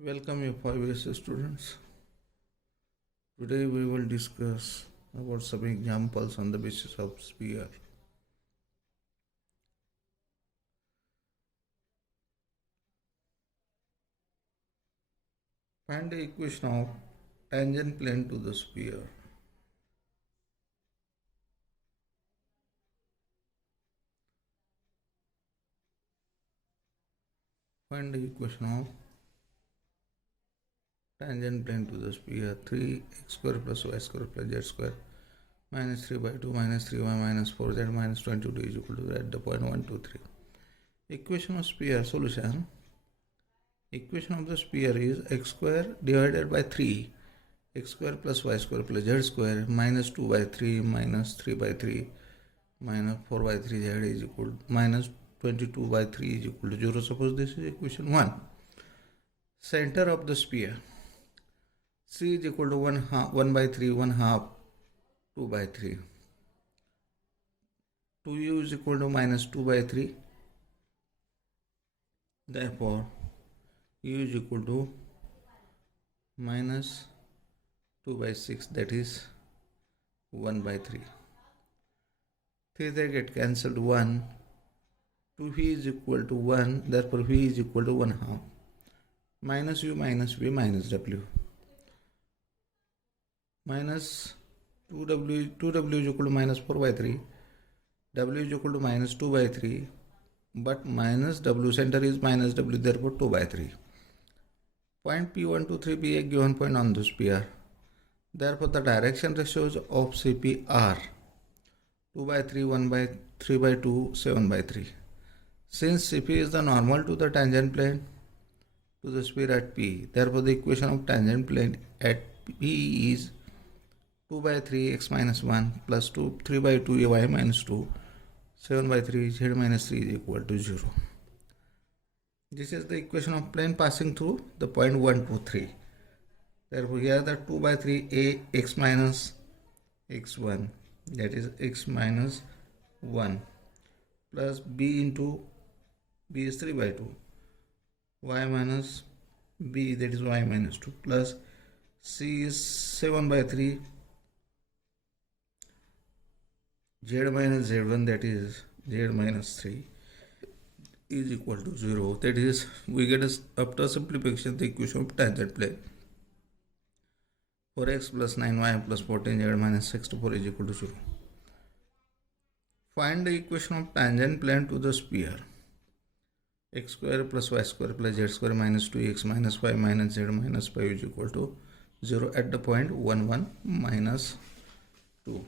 Welcome you 5 years students. Today we will discuss about some examples on the basis of sphere. Find the equation of tangent plane to the sphere. Find the equation of tangent plane to the sphere. 3x square plus y square plus z square minus 3 by 2 minus 3y minus 4z minus 22 is equal to at the point 1, 2, 3. Equation of sphere solution. Equation of the sphere is x square divided by 3, x square plus y square plus z square minus 2 by 3 minus 3 by 3 minus 4 by 3 z is equal to minus 22 by 3 is equal to 0. Suppose this is equation 1. Center of the sphere. C is equal to 1 by 3, 1 half, 2 by 3. 2u is equal to minus 2 by 3. Therefore, u is equal to minus 2 by 6, that is 1 by 3. Theta get cancelled 1. 2v is equal to 1, therefore v is equal to 1 half. Minus u minus v minus w. Minus 2w is equal to minus 4 by 3. W is equal to minus 2 by 3. But minus w, center is minus w, therefore 2 by 3. Point P1, 2, 3 be a given point on the sphere. Therefore, the direction ratios of CP are 2 by 3, 1 by 3 by 2, 7 by 3. Since CP is the normal to the tangent plane to the sphere at P, therefore the equation of tangent plane at P is 2 by 3 x minus 1 plus 3 by 2 y minus 2, 7 by 3 z minus 3 is equal to 0. This is the equation of plane passing through the point 1, 2, 3. Therefore, here the 2 by 3 a x minus x1, that is x minus 1, plus b into b is 3 by 2, y minus b, that is y minus 2, plus c is 7 by 3, z minus z1, that is z minus 3 is equal to 0. That is, we get after simplification the equation of tangent plane. 4x plus 9y plus 14z minus 64 is equal to 0. Find the equation of tangent plane to the sphere. X square plus y square plus z square minus 2x minus y minus z minus 5 is equal to 0 at the point 1, 1 minus 2.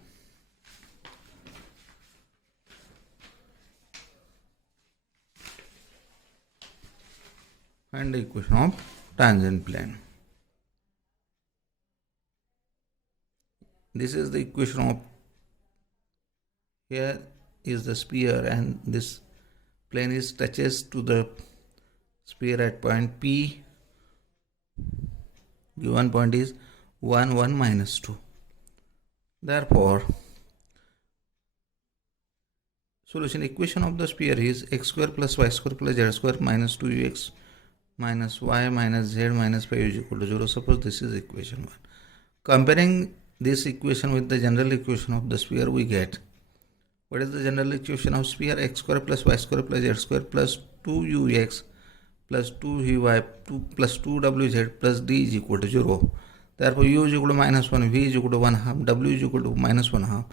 Find the equation of tangent plane. This is the equation of, here is the sphere and this plane is touches to the sphere at point P. Given point is 1, 1 minus 2. Therefore, solution equation of the sphere is x square plus y square plus z square minus 2x minus y minus z minus 5 is equal to 0. Suppose this is equation 1. Comparing this equation with the general equation of the sphere, we get, what is the general equation of sphere? X square plus y square plus z square plus 2ux plus 2vy plus 2wz plus d is equal to 0. Therefore, u is equal to minus 1, v is equal to 1 half, w is equal to minus 1 half,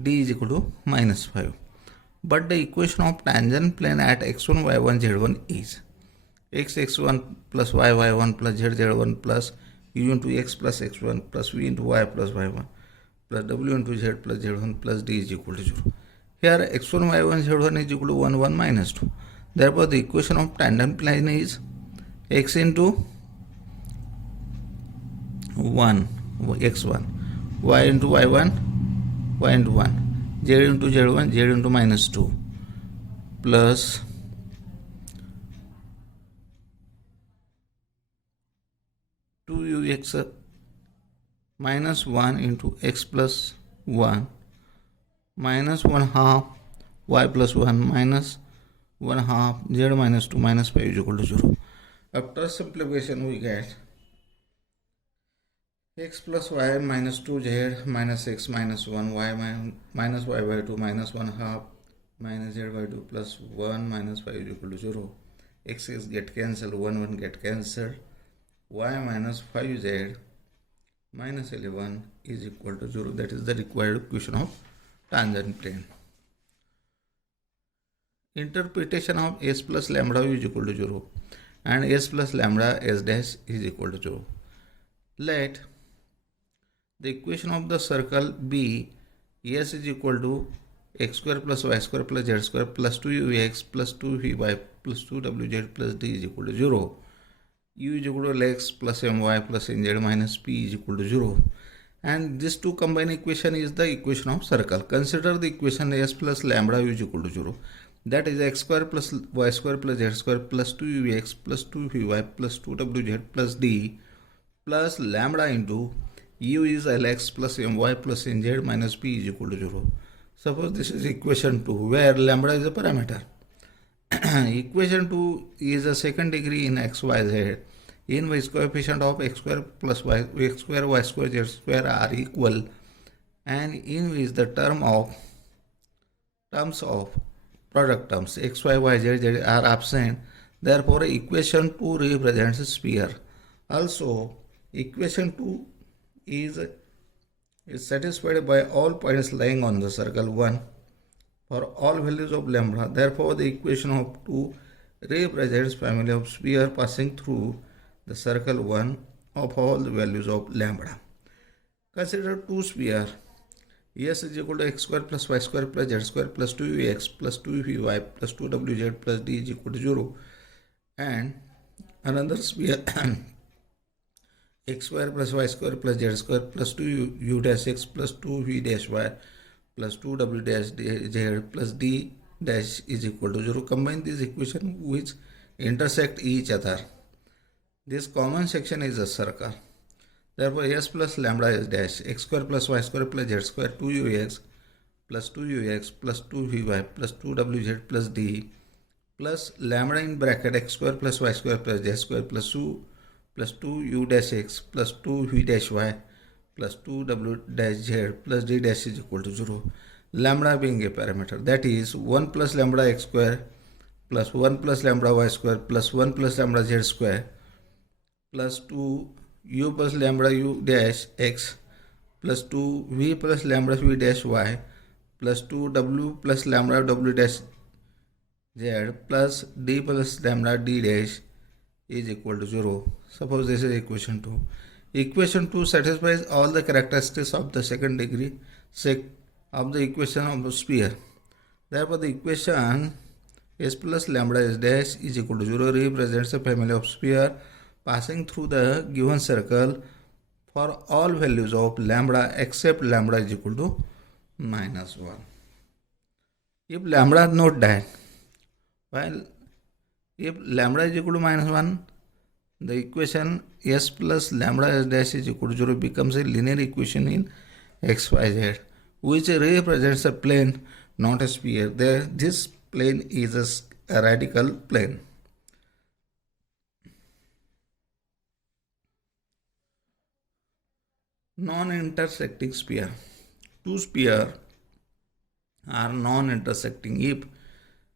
d is equal to minus 5. But the equation of tangent plane at x1, y1, z1 is x1 plus y1 plus z1 plus u into x plus x1 plus v into y plus y1 plus w into z plus z1 plus d is equal to 0. Here x1, y1, z1 is equal to 1, 1 minus 2. Therefore, the equation of tangent plane is x into 1, x1, y into y1, y into 1, z into z1, z into minus 2, plus x minus 1 into x plus 1 minus 1 half y plus 1 minus 1 half z minus 2 minus 5 is equal to 0. After simplification we get x plus y minus 2z minus x minus 1 y minus y by 2 minus 1 half minus z by 2 plus 1 minus 5 is equal to 0. X is get cancelled, 1 get cancelled. Y minus 5z minus 11 is equal to 0. That is the required equation of tangent plane. Interpretation of s plus lambda is equal to 0 and s plus lambda s dash is equal to 0. Let the equation of the circle be s is equal to x square plus y square plus z square plus 2ux plus 2vy plus 2wz plus d is equal to 0. U is equal to x plus my plus nz minus p is equal to 0. And this two combined equation is the equation of circle. Consider the equation s plus lambda is equal to 0. That is x square plus y square plus z square plus 2ux plus 2vy plus 2wz plus d plus lambda into u is lx plus my plus nz minus p is equal to 0. Suppose this is equation 2 where lambda is a parameter. Equation 2 is a second degree in x, y, z in which coefficient of x square plus x square, y square, z square are equal and in which the terms of product terms x, y, y, z, z are absent. Therefore, equation 2 represents a sphere. Also, equation 2 is satisfied by all points lying on the circle 1 for all values of lambda. Therefore, the equation of 2 represents family of sphere passing through the circle 1 of all the values of lambda. Consider two sphere. S is equal to x square plus y square plus z square plus 2x plus 2vy plus 2wz plus d is equal to 0. And another sphere x square plus y square plus z square plus 2u dash x plus 2v dash y plus 2w dash z plus d dash is equal to 0. Combine these equations which intersect each other. This common section is a circle. Therefore, s plus lambda is dash x square plus y square plus z square 2ux plus 2vy plus 2wz plus d plus lambda in bracket x square plus y square plus z square plus 2u dash x plus 2v dash y plus 2w dash z plus d dash is equal to 0. Lambda being a parameter, that is 1 plus lambda x square plus 1 plus lambda y square plus 1 plus lambda z square plus 2u plus lambda u dash x plus 2v plus lambda v dash y plus 2w plus lambda w dash z plus d plus lambda d dash is equal to 0. Suppose this is equation 2. Equation 2 satisfies all the characteristics of the second degree of the equation of the sphere. Therefore, the equation s plus lambda s dash is equal to 0 represents a family of sphere passing through the given circle for all values of lambda except lambda is equal to minus 1. If lambda note that, while if lambda is equal to minus 1, the equation s plus lambda s dash is equal to 0 becomes a linear equation in x, y, z, which represents a plane, not a sphere. This plane is a radical plane. Non-intersecting sphere. Two spheres are non-intersecting if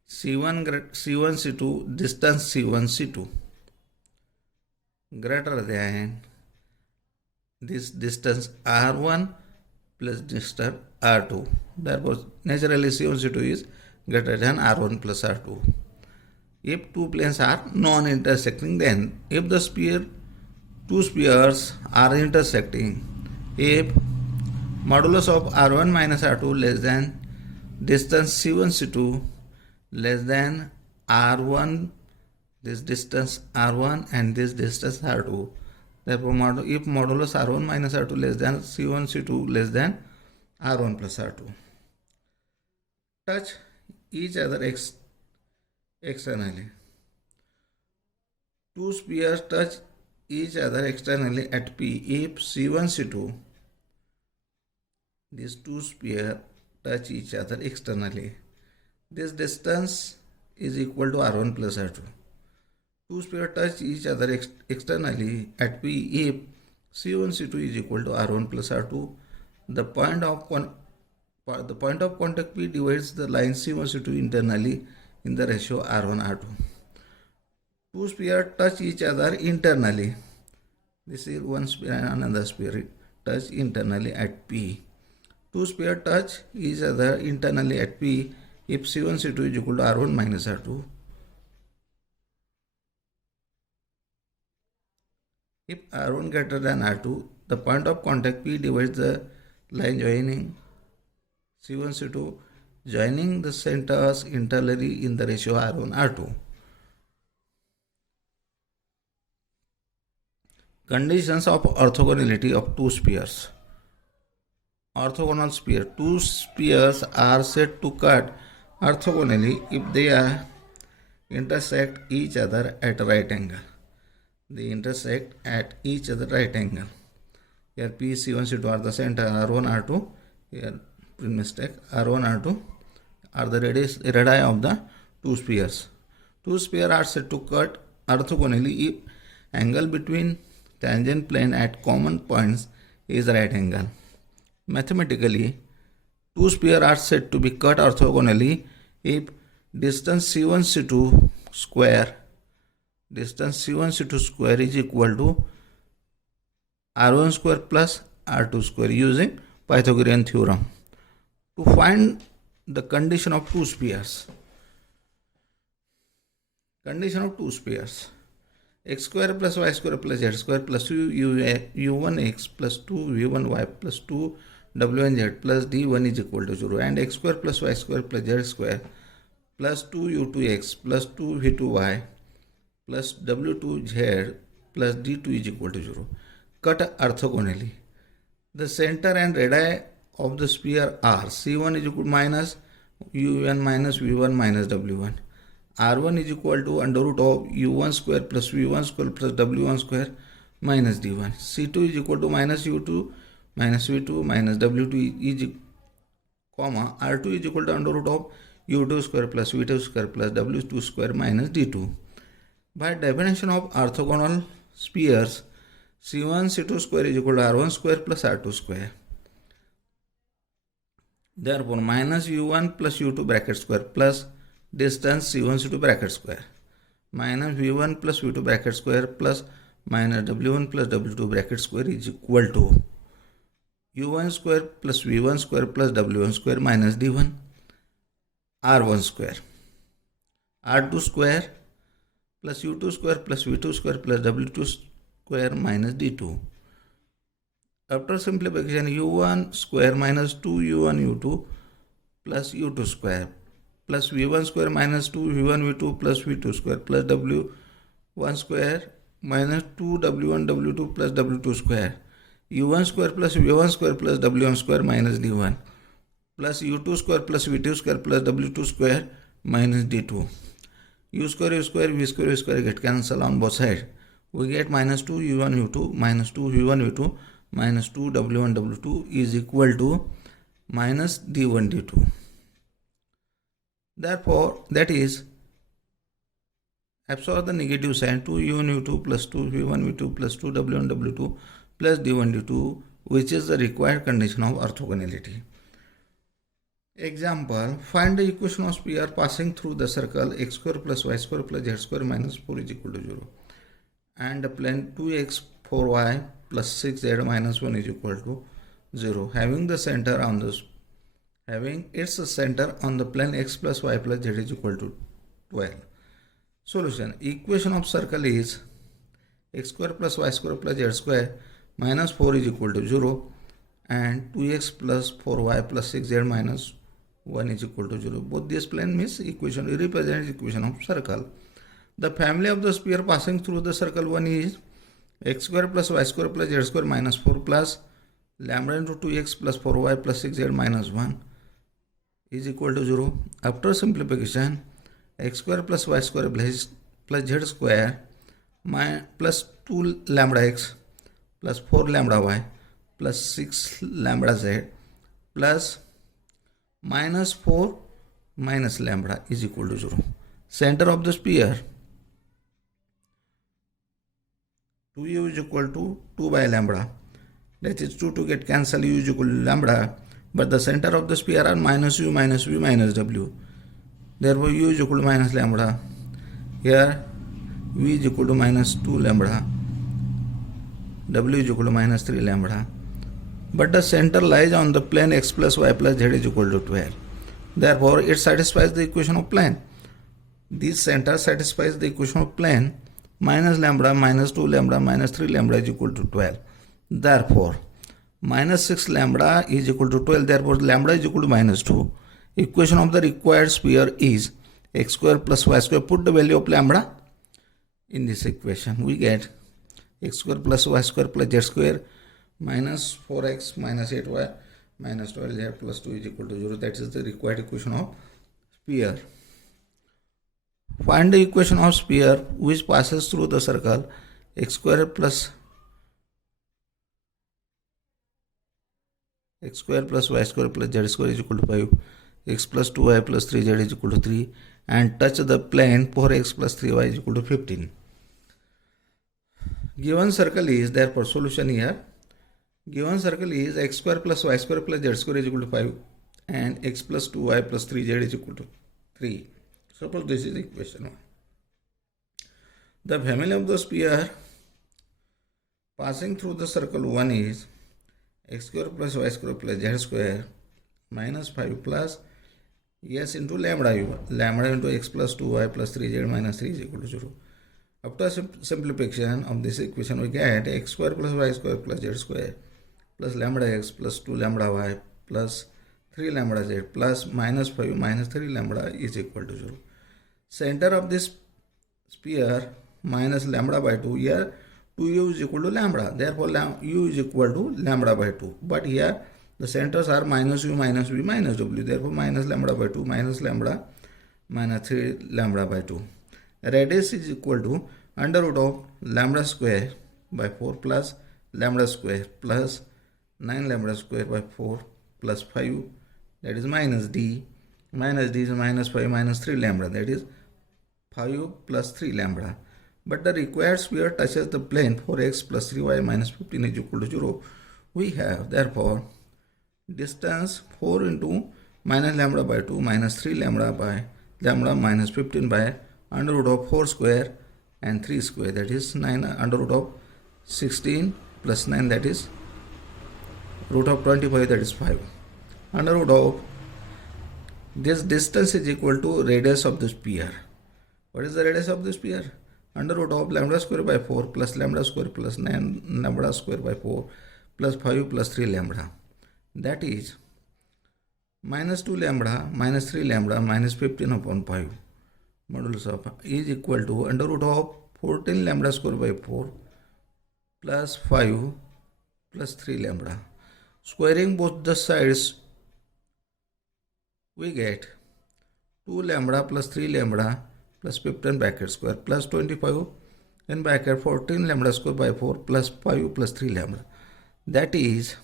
C1 C2 distance C1 C2 greater than this distance R1 plus distance R2. Therefore, naturally C1 C2 is greater than R1 plus R2. If two planes are non-intersecting, then if the two spheres are intersecting, if modulus of R1 minus R2 less than distance C1 C2 less than R1, this distance R1 and this distance R2. Therefore, if modulus R1 minus R2 less than C1 C2 less than R1 plus R2. Touch each other externally. Two spheres touch each other externally at P if C1 C2, these two spheres touch each other externally. This distance is equal to R1 plus R2. Two spheres touch each other externally at P if C1 C2 is equal to R1 plus R2. The point of contact P divides the line C1 C2 internally in the ratio R1 R2. Two spheres touch each other internally. This is one sphere and another sphere touch internally at P. Two spheres touch each other internally at P if C1 C2 is equal to R1 minus R2. If R1 greater than R2, the point of contact P divides the line joining C1 C2 joining the centers internally in the ratio R1 R2. Conditions of orthogonality of two spheres. Orthogonal sphere. Two spheres are said to cut orthogonally if they intersect each other at right angle. They intersect at each other right angle. Here P, C1, C2 are the center, R1, R2. Here, mistake, R1, R2 are the radii of the two spheres. Two spheres are said to cut orthogonally if angle between tangent plane at common points is right angle. Mathematically, two spheres are said to be cut orthogonally if distance C1 C2 square is equal to R1 square plus R2 square using Pythagorean theorem. To find the condition of two spheres. Condition of two spheres. X square plus y square plus z square plus 2u1x plus 2v1y plus 2w1z plus d1 is equal to 0 and x square plus y square plus z square plus 2u2x plus 2v2y plus w2z plus d2 is equal to 0. Cut orthogonally. The center and radii of the sphere are C1 is equal to minus u1 minus v1 minus w1. R1 is equal to under root of u1 square plus v1 square plus w1 square minus d1. C2 is equal to minus u2 minus v2 minus w2 is comma R2 is equal to under root of u2 square plus v2 square plus w2 square minus d2. By definition of orthogonal spheres, C1 C2 square is equal to R1 square plus R2 square. Therefore, minus u1 plus u2 bracket square plus distance C1 C2 bracket square minus v1 plus v2 bracket square plus minus w1 plus w2 bracket square is equal to u1 square plus v1 square plus w1 square minus d1 r1 square r2 square plus u2 square plus v2 square plus w2 square minus d2. After simplification, u1 square minus 2u1 u2 plus u2 square plus v1 square minus 2v1 v2 plus v2 square plus w1 square minus 2w1 w2 plus w2 square u1 square plus v1 square plus w1 square minus d1 plus u2 square plus v2 square plus w2 square minus d2. U square v square get cancel on both sides. We get minus 2 u1 u2 minus 2 v1 v2 minus 2 w1 w2 is equal to minus d1 d2. Therefore, that is absorb the negative sign 2 u1 u2 plus 2 v1 v2 plus 2 w1 w2 plus d1 d2, which is the required condition of orthogonality. Example, find the equation of sphere passing through the circle x square plus y square plus z square minus 4 is equal to 0 and the plane 2x 4y plus 6z minus 1 is equal to 0, having its center on the plane x plus y plus z is equal to 12. Solution. Equation of circle is x square plus y square plus z square minus 4 is equal to 0 and 2x plus 4y plus 6z minus 1 is equal to 0. Both these plane means equation represents equation of circle. The family of the sphere passing through the circle 1 is x square plus y square plus z square minus 4 plus lambda into 2x plus 4y plus 6z minus 1 is equal to 0. After simplification, x square plus y square plus z square plus 2 lambda x plus 4 lambda y plus 6 lambda z plus minus 4 minus lambda is equal to 0. Center of the sphere 2u is equal to 2 by lambda. That is 2 to get cancelled, u is equal to lambda. But the center of the sphere are minus u minus v minus w. Therefore, u is equal to minus lambda. Here, v is equal to minus 2 lambda. W is equal to minus 3 lambda. But the center lies on the plane x plus y plus z is equal to 12. Therefore, it satisfies the equation of plane. This center satisfies the equation of plane minus lambda minus 2 lambda minus 3 lambda is equal to 12. Therefore, minus 6 lambda is equal to 12. Therefore, lambda is equal to minus 2. Equation of the required sphere is x square plus y square. Put the value of lambda in this equation. We get x square plus y square plus z square minus 4x minus 8y minus 12z plus 2 is equal to 0. That is the required equation of sphere. Find the equation of sphere which passes through the circle x square plus y square plus z square is equal to 5, x plus 2y plus 3z is equal to 3, and touch the plane 4x plus 3y is equal to 15. Given circle is, therefore solution here, given circle is x square plus y square plus z square is equal to 5 and x plus 2y plus 3z is equal to 3. Suppose this is equation 1. The family of the sphere passing through the circle 1 is x square plus y square plus z square minus 5 plus s into lambda u. Lambda into x plus 2y plus 3z minus 3 is equal to 0. After simplification of this equation, we get x square plus y square plus z square plus lambda x plus 2 lambda y plus 3 lambda z plus minus 5 minus 3 lambda is equal to 0. Center of this sphere minus lambda by 2. Here 2u is equal to lambda. Therefore, u is equal to lambda by 2. But here the centers are minus u minus v minus w. Therefore, minus lambda by 2 minus lambda minus 3 lambda by 2. Radius is equal to under root of lambda square by 4 plus lambda square plus 9 lambda square by 4 plus 5, that is minus d. Minus d is minus 5 minus 3 lambda, that is 5 plus 3 lambda. But the required sphere touches the plane 4x plus 3y minus 15 is equal to 0. We have therefore distance 4 into minus lambda by 2 minus 3 lambda by lambda minus 15 by under root of 4 square and 3 square, that is 9 under root of 16 plus 9, that is root of 25, that is 5. Under root of this distance is equal to radius of the sphere. What is the radius of the sphere? Under root of lambda square by 4 plus lambda square plus 9 lambda square by 4 plus 5 plus 3 lambda. That is minus 2 lambda minus 3 lambda minus 15 upon 5 modulus of is equal to under root of 14 lambda square by 4 plus 5 plus 3 lambda. Squaring both the sides, we get 2 lambda plus 3 lambda plus 15 bracket square plus 25 in bracket 14 lambda square by 4 plus 5 plus 3 lambda. That is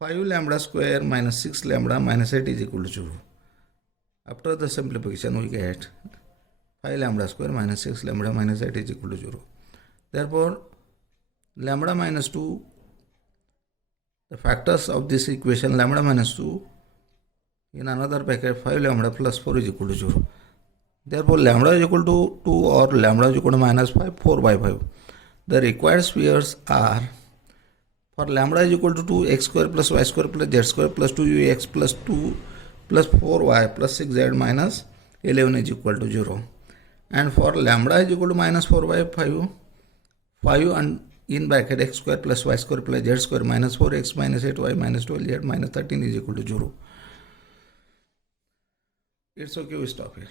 5 lambda square minus 6 lambda minus 8 is equal to 0. After the simplification, we get 5 lambda square minus 6 lambda minus 8 is equal to 0. Therefore, lambda minus 2, the factors of this equation lambda minus 2 in another bracket 5 lambda plus 4 is equal to 0. Therefore, lambda is equal to 2 or lambda is equal to minus 5, 4 by 5. The required spheres are, for lambda is equal to 2 x square plus y square plus z square plus 2ux plus 2 plus 4y plus 6z minus 11 is equal to 0. And for lambda is equal to minus 4 by 5 and in bracket x square plus y square plus z square minus 4x minus 8y minus 12z minus 13 is equal to 0. It's okay, we stop here.